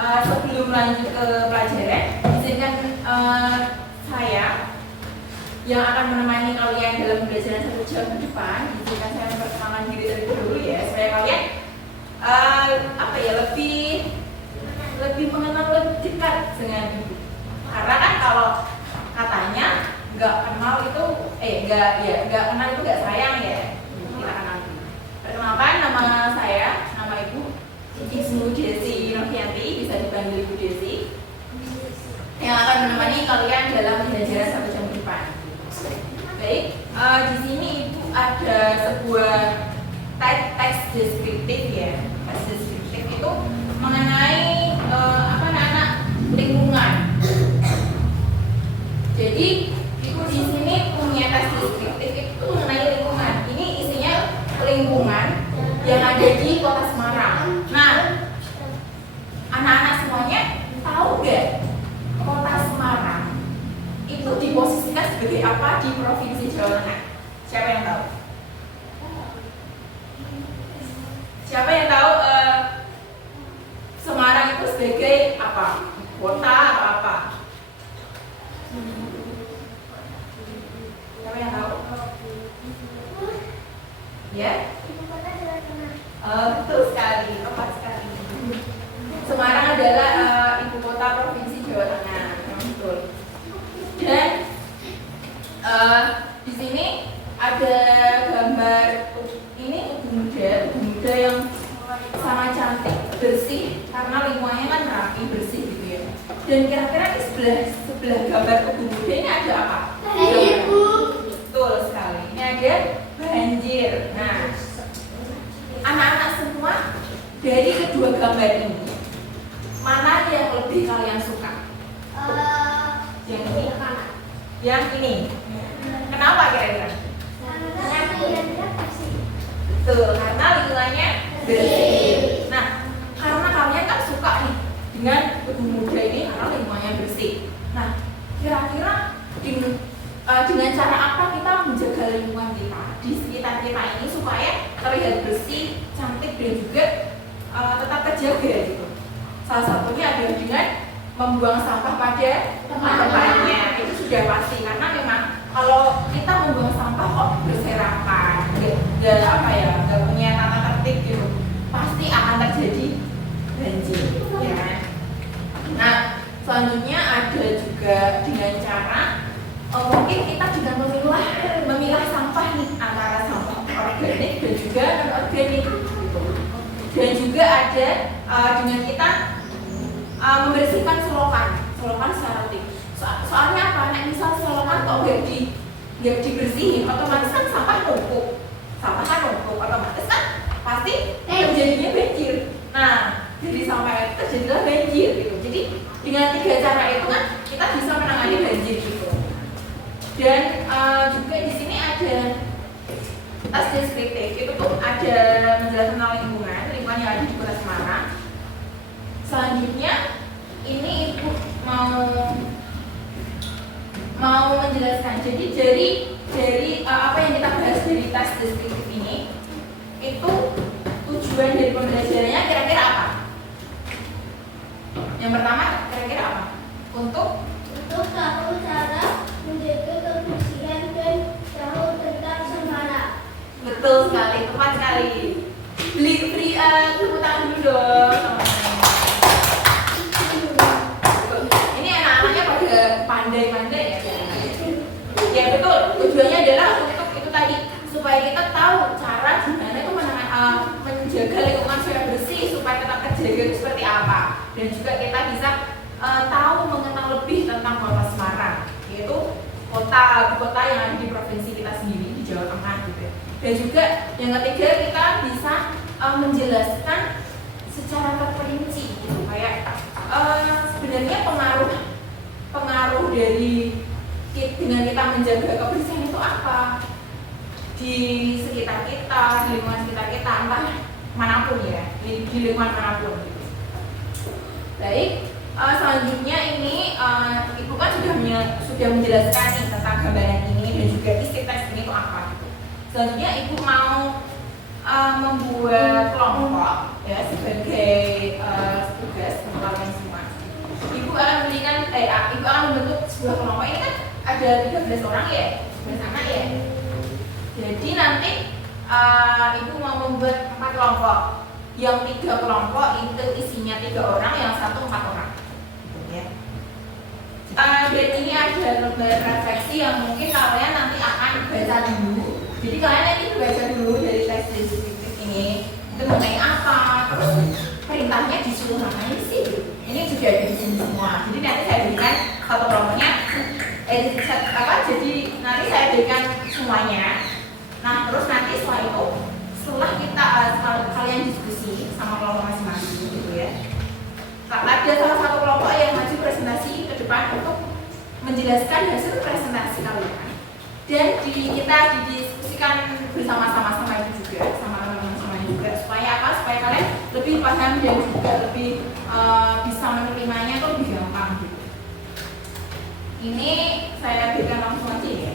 sebelum lanjut ke pelajaran, izinkan saya yang akan menemani kalian dalam pembelajaran 1 jam ke depan. Izinkan saya memperkenalkan diri terlebih dahulu ya, supaya kalian lebih mengenal, lebih dekat dengan ibu. Karena kan kalau katanya nggak kenal itu nggak kenal itu nggak sayang ya. Kita kenal dulu. Perkenalkan, nama saya, nama ibu Ibu Desi Novianti, bisa dipanggil Ibu Desi, yang akan menemani kalian dalam pembelajaran 1 jam ke depan. Baik, di sini ibu ada sebuah teks deskriptif ya. Teks deskriptif itu mengenai lingkungan. Jadi ibu di sini punya teks deskriptif itu mengenai lingkungan. Ini isinya lingkungan yang ada di Kota Semarang. Nah, anak-anak semuanya tahu nggak Kota Semarang itu diposisikan sebagai apa di Provinsi Jawa Tengah? Siapa yang tahu? Siapa yang tahu Semarang itu sebagai apa? Kota atau apa? Siapa yang tahu? Ya? Betul sekali, tepat sekali. Semarang adalah ibu kota Provinsi Jawa Tengah, betul. Dan di sini ada gambar ini tugu muda yang sangat cantik, bersih, karena lingkungannya kan rapi, bersih gitu ya. Dan kira-kira di sebelah gambar tugu muda ini ada apa? Betul sekali. Ini ada banjir. Nah, anak-anak semua dari kedua gambar ini, mana yang lebih kalian suka? Yang ini? Yang ini? Kenapa kira-kira? Betul, karena lingkungannya bersih. Nah, karena kalian kan suka nih dengan tugu muda ini karena lingkungannya bersih. Nah, kira-kira dengan cara apa kita menjaga lingkungan kita di sekitar kita ini supaya terlihat bersih, cantik, dan juga tetap terjaga gitu. Salah satunya adalah dengan membuang sampah pada tempatnya. Itu sudah pasti, karena memang kalau kita membuang sampah kok berserakan, nggak punya tata tertib gitu, pasti akan terjadi banjir, ya kan? Nah, selanjutnya ada juga dengan cara mungkin kita juga memilah sampah nih, antara sampah organik dan juga non organik gitu. Dan juga ada dengan kita membersihkan selokan secara rutin. Soalnya apa? Nah, misal selokan kok nggak dibersihin, otomatis kan sampah numpuk, otomatis kan pasti terjadinya banjir. Nah, jadi sampah itu terjadilah banjir gitu. Jadi dengan 3 cara itu kan kita bisa menangani banjir gitu. Dan juga di sini ada tas deskriptif, itu tuh ada menjelaskan tentang lingkungan yang ada di Kota Semarang. Selanjutnya ini ibu mau menjelaskan. Jadi dari apa yang kita bahas dari tas deskriptif ini, itu tujuan dari pembelajarannya kira-kira apa? Yang pertama kira-kira apa? Untuk tahu cara menjaga kebersihan dan tahu tentang Semarang. Betul sekali, tepat sekali. Beri tepuk tangan dulu dong. Ini anak-anaknya pada pandai-pandai ya. Ya betul, tujuannya adalah untuk itu tadi, supaya kita tahu cara gimana itu menjaga lingkungan supaya bersih, supaya tetap terjaga itu seperti apa. Dan juga kita bisa tahu mengenal lebih tentang Kota Semarang, yaitu kota yang ada di provinsi kita sendiri di Jawa Tengah gitu ya. Dan juga yang ketiga, kita bisa menjelaskan secara terperinci gitu, kayak sebenarnya pengaruh dari dengan kita menjaga kebersihan itu apa di sekitar kita, di lingkungan sekitar kita, entah manapun ya, di lingkungan manapun gitu. Baik, selanjutnya ini ibu kan sudah menjelaskan nih tentang gambaran ini dan juga isi teks ini itu apa gitu. Selanjutnya ibu mau membuat kelompok ya sebagai tugas untuk kalian semua. Ibu akan membentuk sebuah kelompok. Ini kan ada 13 orang ya, 13 anak ya. Jadi nanti ibu mau membuat 4 kelompok. Yang 3 kelompok itu isinya 3 orang, yang 1 4 orang. Ya. Dan ini ada lembar refleksi yang mungkin kalian nanti akan baca dulu. Jadi kalian nanti baca dulu dari tes deskriptif ini. Itu mengenai apa, terus perintahnya disuruh ngapain sih? Ini juga ada di sini semua. Jadi nanti saya berikan satu kelompoknya. Jadi nanti saya berikan semuanya. Nah terus nanti setelah kita kalian diskusi sama kelompok masing-masing gitu ya. Ada salah satu kelompok yang maju presentasi ke depan untuk menjelaskan hasil presentasi kalian. Dan kita didiskusikan bersama-sama sama itu juga, sama teman-teman semuanya juga. Supaya apa? Supaya kalian lebih paham dan juga lebih bisa menerimanya itu lebih gampang gitu. Ini saya berikan langsung aja ya.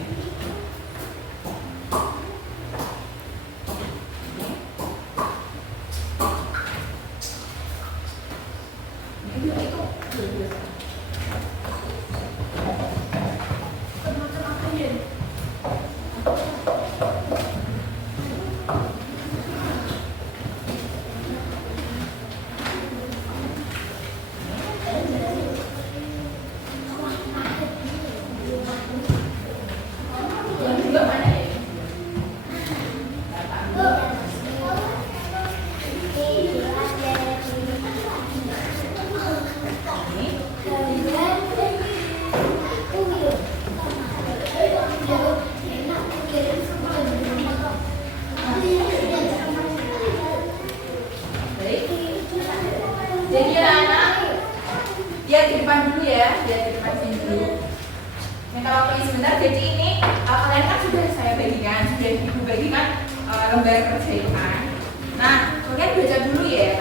Lembar kerja itu kan. Nah, kalian baca dulu ya,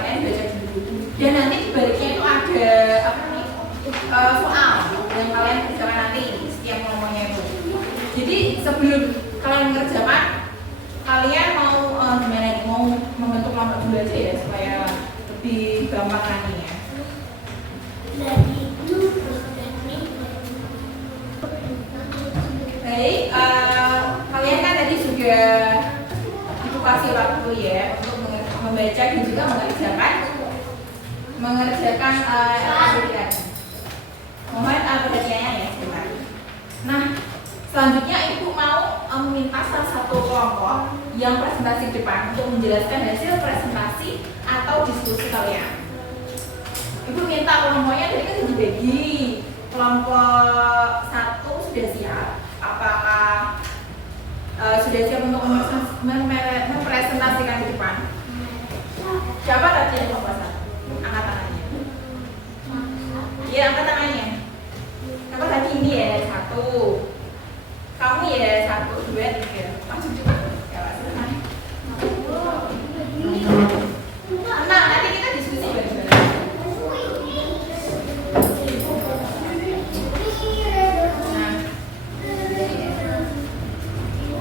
Dan nanti di baliknya itu ada soal yang kalian kerjakan nanti setiap kelompoknya itu. Jadi sebelum kalian mengerjakan, kalian mau gimana? Mau membentuk kelompok dulu aja ya supaya lebih gampang nantinya. Baik, kalian kan tadi juga kasih waktu ya untuk membaca dan juga mengerjakan aktivitas. Mohon perhatiannya ya sebentar. Nah, selanjutnya ibu mau meminta salah satu kelompok yang presentasi depan untuk menjelaskan hasil presentasi atau diskusi kalian. Ibu minta kelompoknya tadi kan dibagi. Kelompok 1 sudah siap. Apakah sudah siap untuk mempresentasikan di depan? Siapa tadi yang kelompok 1? Angkat tangannya. Iya, angkat tangannya. Siapa tadi ini ya? 1. Kamu ya 1, 2, 3. Langsung juga. Ya, silakan. Nah, nanti kita diskusi bareng-bareng.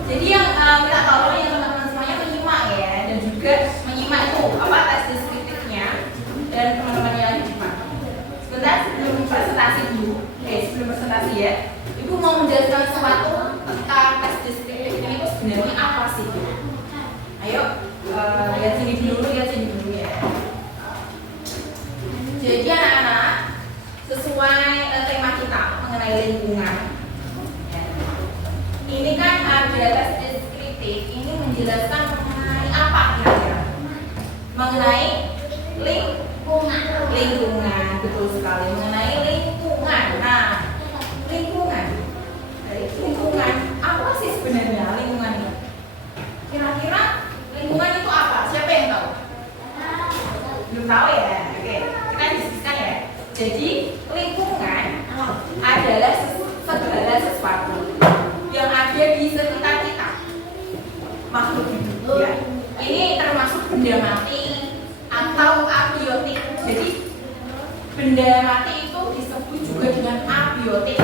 Jadi yang minta tolong yang teman-teman semuanya menyimak ya, dan juga menyimak itu tes deskriptifnya dan teman-teman yang lagi menyimak. Sebentar sebelum presentasi ya, ibu mau menjelaskan sesuatu tentang tes deskriptif ini itu sebenarnya apa sih? Ayo lihat sini dulu ya. Jadi anak-anak, sesuai tema kita mengenai lingkungan. Ini kan ada tes deskriptif, ini menjelaskan mengenai apa kira-kira? Mengenai lingkungan, betul sekali, mengenai lingkungan. Nah, lingkungan apa sih sebenarnya lingkungan ini? Kira-kira lingkungan itu apa? Siapa yang tahu? Belum tahu ya? Oke, kita diskusikan ya. Jadi lingkungan adalah segala sesuatu yang ada di sekitar kita, makhluk hidup ya. Ini termasuk benda mati atau abiotik. Jadi benda mati itu disebut juga dengan abiotik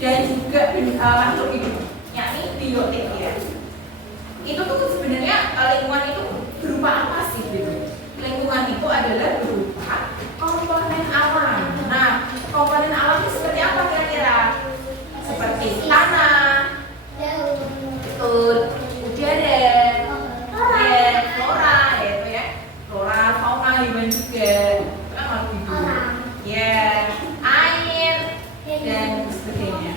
dan juga makhluk hidup, yakni biotik ya. Itu tuh sebenarnya lingkungan itu berupa apa sih gitu? adalah berupa komponen alam. Nah, komponen alam itu seperti apa kira-kira? Seperti tanah, udara, flora, yaitu ya, flora, fauna, hewan juga, kan makhluk hidup, ya, air dan sebagainya.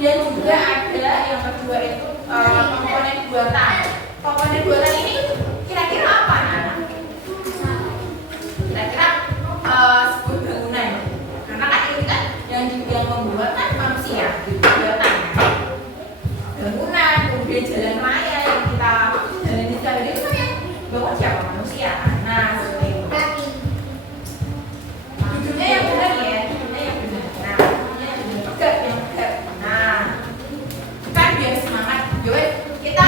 Dan juga ada yang kedua itu komponen buatan. Komponen buatan ini kira-kira apa, anak? Kira-kira sebuah bangunan. Karena kan ini kan yang membuat kan manusia, buatannya. Bangunan, kemudian jalan raya yang kita jalani sehari-hari itu kan yang bangun siapa? Manusia. Nah, seperti itu. Judulnya yang benar ya, judulnya yang benar. Nah, judulnya yang benar. Tegak, yang tegak. Nah, kan biar semangat. Yowes, kita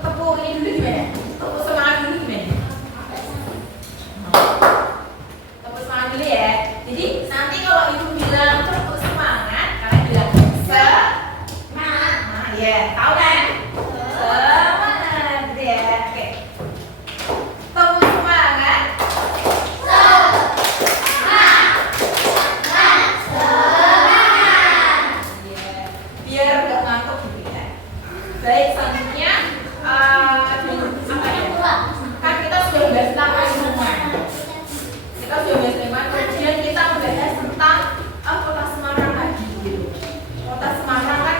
tepuk ini dulu gimana? Tepuk semangat dulu gimana? Tepuk semangat dulu ya. Jadi nanti kalau ibu bilang tepuk semangat, kalian bilang semangat. Nah, ya, tahu kan? Semangat, ya. Oke. Tepuk semangat. Ya, biar nggak ngantuk gitu ya. Baik, selanjutnya apa ya? Kan kita sudah bahas tentang lingkungan. Kita sudah bahas lingkungan, kemudian kita membahas tentang kota Semarang lagi gitu. Kota Semarang kan,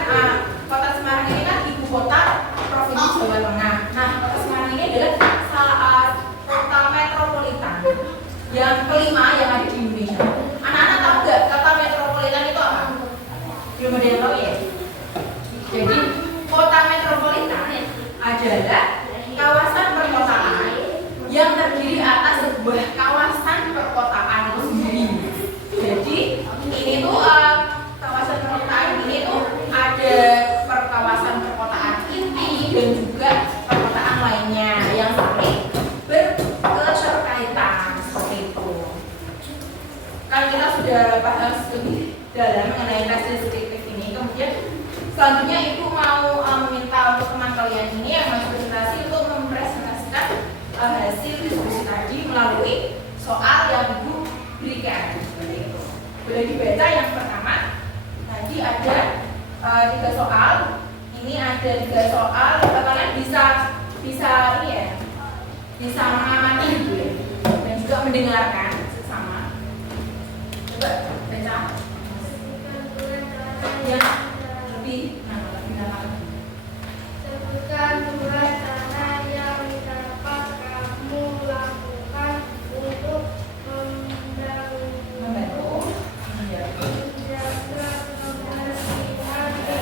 kota Semarang ini kan ibu kota provinsi Jawa Tengah. Nah, kota Semarang ini adalah salah kota metropolitan yang kelima yang ada di Indonesia. Anak-anak tahu nggak kota metropolitan itu apa? Belum ada yang tahu ya? Jadi kota metropolitan adalah kawasan perkotaan yang terdiri atas sebuah kawasan perkotaan itu sendiri. Jadi ini tuh kawasan perkotaan ini tuh ada kawasan perkotaan inti dan juga perkotaan lainnya yang saling berketerkaitan seperti itu. Kan kita sudah bahas lebih dalam mengenai tes deskriptif ini. Kemudian selanjutnya ibu mau meminta untuk teman kalian ini yang masih presentasi untuk mempresentasikan hasil diskusi tadi melalui soal yang ibu berikan seperti itu. Boleh dibaca yang pertama. Tadi ada 3 soal. Ini ada 3 soal. Kalian bisa ini ya, bisa mengamati gitu ya, dan juga mendengarkan sesama. Coba baca. Ya. Lebih Sebutkan 2 cara yang dapat kamu lakukan untuk membantu menjaga kebersihan lingkungan sekitarmu.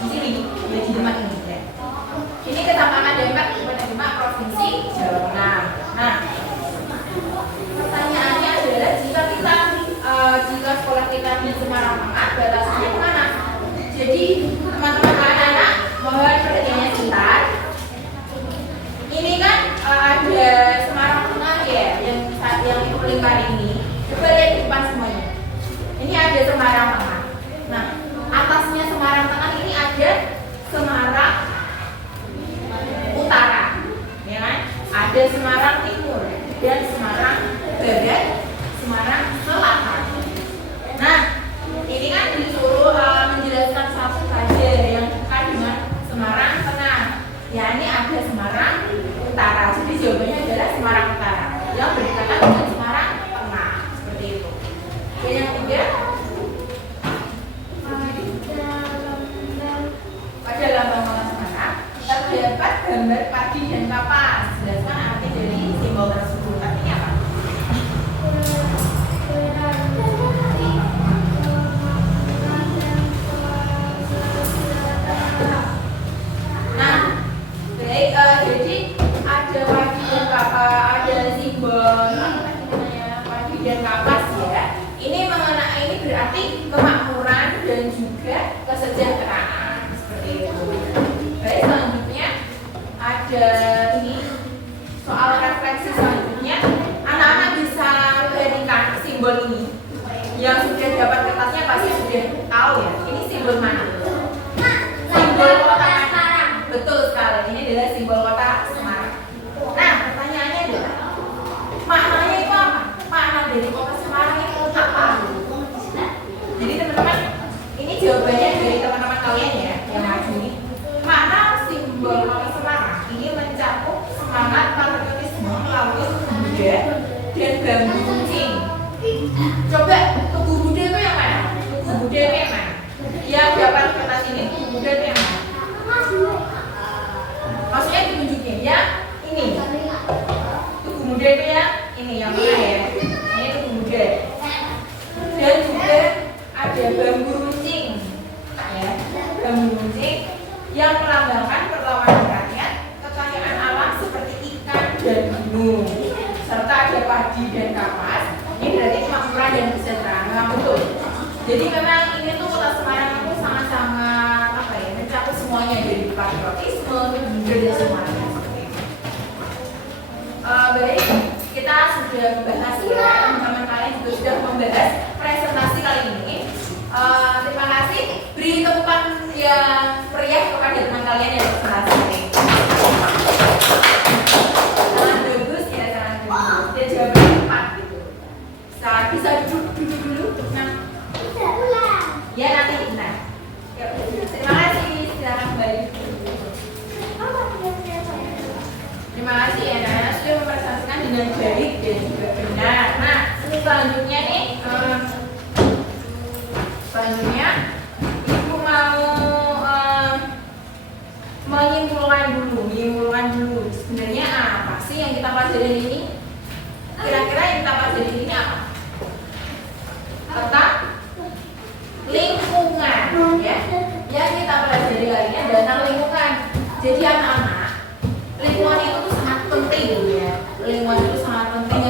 di sini ya di Demak ini ya. Ini Kecamatan Demak, Kabupaten Demak, Provinsi Jawa Tengah. Nah, pertanyaannya adalah jika sekolah kita di Semarang Tengah, batasannya kemana? Jadi teman-teman anak-anak mohon perhatiannya sebentar. Ini kan ada Semarang Tengah ya, yang melingkari ini. Coba lihat di depan semuanya. Ini ada Semarang Tengah. Nah, atasnya Semarang Tengah ini ada Semarang Utara, ya kan? Ada Semarang Timur dan Semarang Barat, Semarang Selatan. Nah, ini kan disuruh menjelaskan satu saja yang bukan dengan Semarang Tengah. Ya, ini ada Semarang Utara. Jadi jawabannya adalah Semarang Utara yang berdekatan dengan Semarang Tengah. Seperti itu. Dan yang ketiga, pada lambang kota Semarang terdapat gambar padi dan kapas. Jelaskan arti dari simbol tersebut. Artinya apa? Nah, baik. Jadi ada padi dan kapas, ada simbol padi dan kapas ya. Ini berarti kemakmuran dan juga kesejahteraan seperti itu. Baik, selanjutnya ada ini soal refleksi selanjutnya. Anak-anak bisa perhatikan simbol ini. Yang sudah dapat kertasnya pasti sudah tahu ya. Ini simbol mana? Simbol kota Semarang. Betul sekali. Ini adalah simbol kota Semarang. Nah, pertanyaannya adalah maknanya itu apa? Makna dari kota Semarang itu apa? Jadi teman-teman, ini jawabannya dari teman-teman kalian ya yang maju ini. Makna simbol kota Semarang ini mencakup semangat patriotisme melalui budaya dan bambu kucing. Coba tugu Buddha itu yang mana? Tugu Buddha itu yang mana? Yang dapat kertas ini tugu Buddha itu yang mana? Maksudnya ditunjukin ya ini. Tugu Buddha itu ya ini yang mana ya? Ini tugu Buddha. Dan juga ada bambu runcing, ya, bambu runcing yang melambangkan perlawanan rakyat, kekayaan alam seperti ikan dan gunung, serta ada padi dan kapas. Ini berarti kemakmuran dan kesejahteraan. Memang betul. Jadi memang ini tuh kota Semarang itu sangat-sangat apa ya, mencakup semuanya dari patriotisme, budaya dan semuanya. Baik, kita sudah membahas ya, teman-teman kalian juga sudah membahas presentasi kali ini. Terima kasih. Beri tepukan yang meriah kepada teman kalian yang presentasi ini. Sangat bagus ya, sangat bagus. Dia jawabannya tepat gitu. Bisa duduk dulu. Nah, ya nanti. Nah, terima kasih. Silakan kembali. Terima kasih ya, Nana sudah mempresentasikan dengan baik dan juga benar. Nah, selanjutnya nih, Ibu mau menyimpulkan dulu. Sebenarnya apa sih yang kita pelajari ini? Kira-kira yang kita pelajari ini apa? Tentang lingkungan, ya. Yang kita pelajari kali ini adalah tentang lingkungan. Jadi anak-anak, lingkungan itu tuh sangat penting ya. Lingkungan itu sangat penting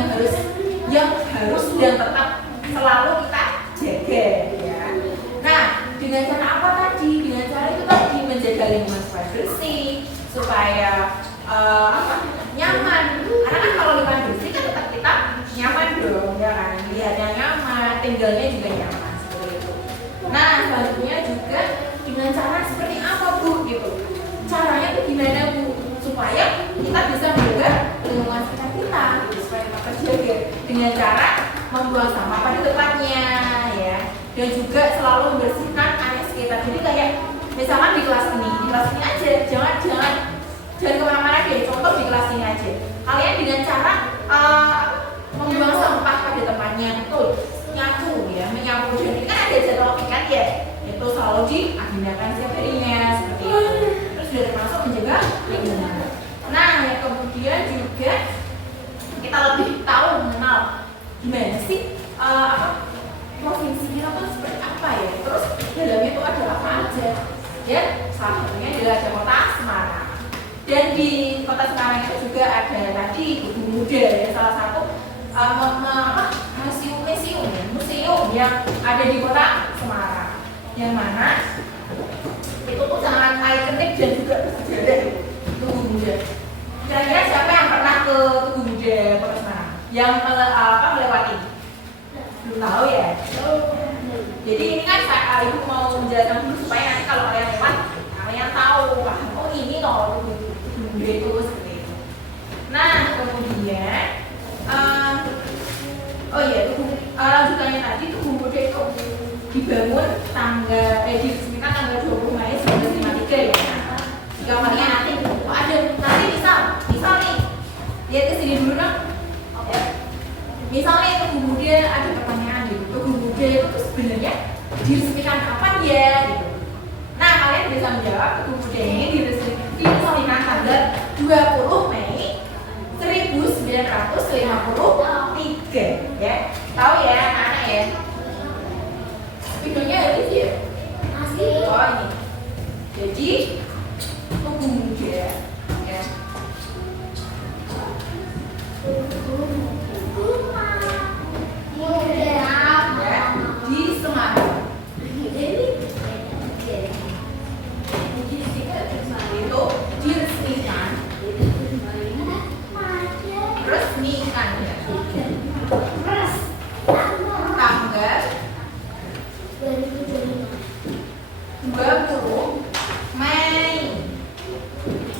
yang harus dan tetap selalu kita jaga ya. Nah, dengan cara apa tadi? Dengan cara itu tadi menjaga lingkungan supaya bersih, supaya nyaman. Karena kan kalau lingkungan bersih kan tetap kita nyaman dong, ya kan? Lihatnya nyaman, tinggalnya juga nyaman seperti itu. Nah, selanjutnya juga dengan cara seperti apa Bu gitu? Caranya tuh gimana Bu? Supaya kita bisa menjaga lingkungan sekitar kita, gitu, supaya kita terjaga dengan cara membuang sampah pada tempatnya, ya, dan juga selalu membersihkan area sekitar. Jadi kayak misalkan di kelas ini aja, jangan kemana-mana deh. Contoh di kelas ini aja, kalian dengan cara membuang sampah pada tempatnya, betul, menyapu. Dan ini kan ada jadwal piket ya, itu selalu diagendakan setiap harinya seperti itu. Terus sudah termasuk menjaga lingkungan. Nah, yang kemudian juga kita lebih tahu mengenal gimana sih provinsi kita tuh seperti apa ya. Terus dalamnya itu ada apa aja. Ya, salah satunya adalah ada kota Semarang. Dan di kota Semarang itu juga ada tadi Tugu Muda ya, salah satu museum yang ada di kota Semarang. Yang mana itu tuh sangat ikonik dan juga bersejarah Tugu Muda. Kira-kira siapa yang pernah ke Tugu Muda kota Semarang? Yang melewati? Belum tahu ya. Jadi ini kan ibu mau menjelaskan dulu supaya nanti kalau kalian lewat, kalian tahu paham. Oh ini loh Tugu Muda itu seperti itu. Nah kemudian, lanjutannya tadi Tugu Muda itu dibangun diresmikan tanggal 20 Mei 1953 ya. Jika kalian nanti misal nih, lihat ke sini dulu dong. Ya. Misalnya Tugu Muda ada pertanyaan gitu, Tugu Muda itu sebenarnya diresmikan kapan ya? Gitu. Nah kalian bisa menjawab Tugu Muda ini diresmikan tanggal 20 Mei 1953 ya. Tahu ya anak-anak ya? Videonya ada di ya? Oh ini. Jadi Tugu Muda ya. Di Semarang. Itu diresmikan ya. Tanggal 20 Mei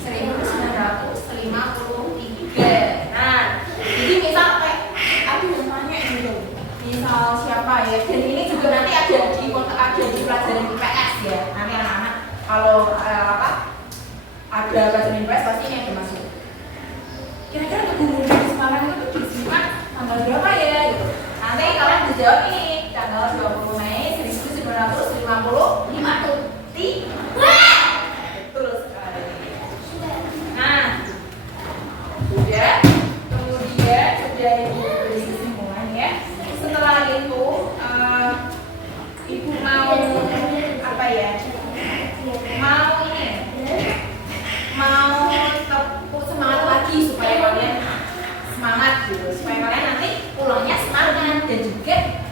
1953. Nah, jadi misal namanya gitu. Misal siapa ya? Dan ini juga nanti ada di pelajaran IPS ya. Nanti anak-anak kalau ada pelajaran IPS pasti ini ada masuk. Kira-kira Tugu Muda di Semarang itu diresmikan tanggal berapa ya? Gitu. Nanti kalian bisa jawab ini tanggal 20 Mei 1955 tuh. Betul sekali. Nah, kemudian sudah ibu beri kesimpulan ya. Setelah itu ibu mau apa ya? Mau tepuk semangat lagi supaya kalian semangat gitu, supaya kalian nanti pulangnya semangat dan juga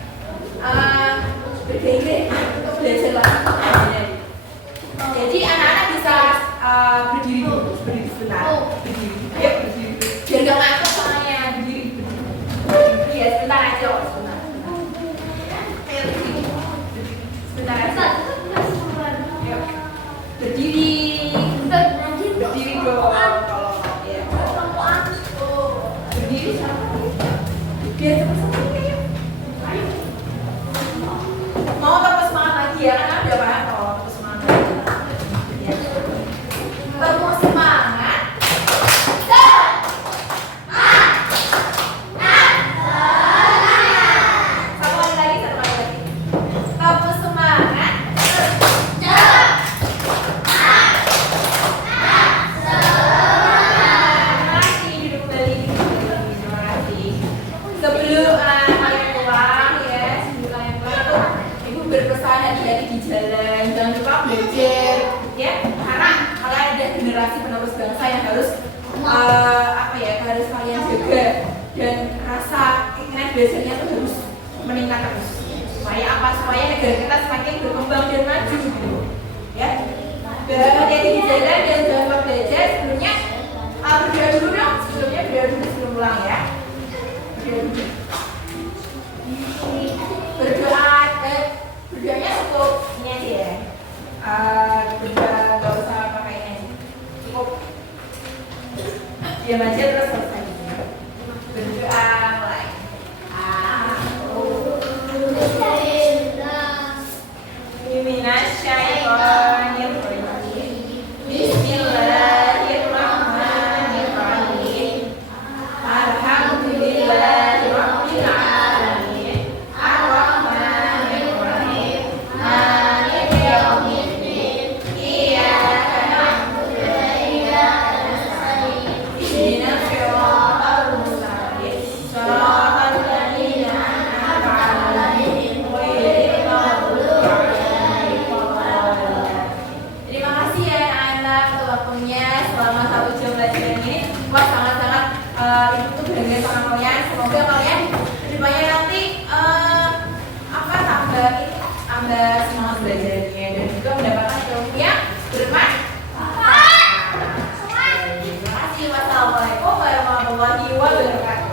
bergairah untuk belajar lagi. Jadi anak-anak bisa berdiri sebentar. Berdiri. Biar gak ngantuk soalnya berdiri. Ya sebentar aja sebentar. Sebentar aja. Berdiri dong. Kalau ya. Berdiri sama. Biar sama-sama ya. Ayo. Mau tepuk semangat lagi ya, kan ada apa kalau tepuk semangat. Ya. Tepuk semangat. Satu kali lagi. Tepuk semangat. Sebelum kalian pulang itu ibu berpesan hati-hati di jalan, jangan lupa belajar ya, karena kalian ada generasi penerus bangsa yang harus harus kalian jaga, dan rasa keinginan belajarnya itu harus meningkat terus supaya negara kita semakin berkembang dan maju gitu ya. Hati-hati di jalan dan jangan lupa belajar. Sebelumnya berdoa dulu dong, sebelum pulang ya. Berdoanya cukup ini aja ya. Berdoa gak usah pakai ini aja. Cukup diam aja terus selesai. Berdoa mulai. Bismillahirrahmanirrahim. Alhamdulillahirabbil alamin. Arrahmanirrahim. Maliki yaumiddin. Iyyaka na'budu wa iyyaka nasta'in. Ihdinas siratal dari sama kalian. Semoga kalian kedepannya nanti tambah semangat belajarnya dan juga mendapatkan ilmu yang bermanfaat. Terima kasih. Wassalamualaikum warahmatullahi wabarakatuh.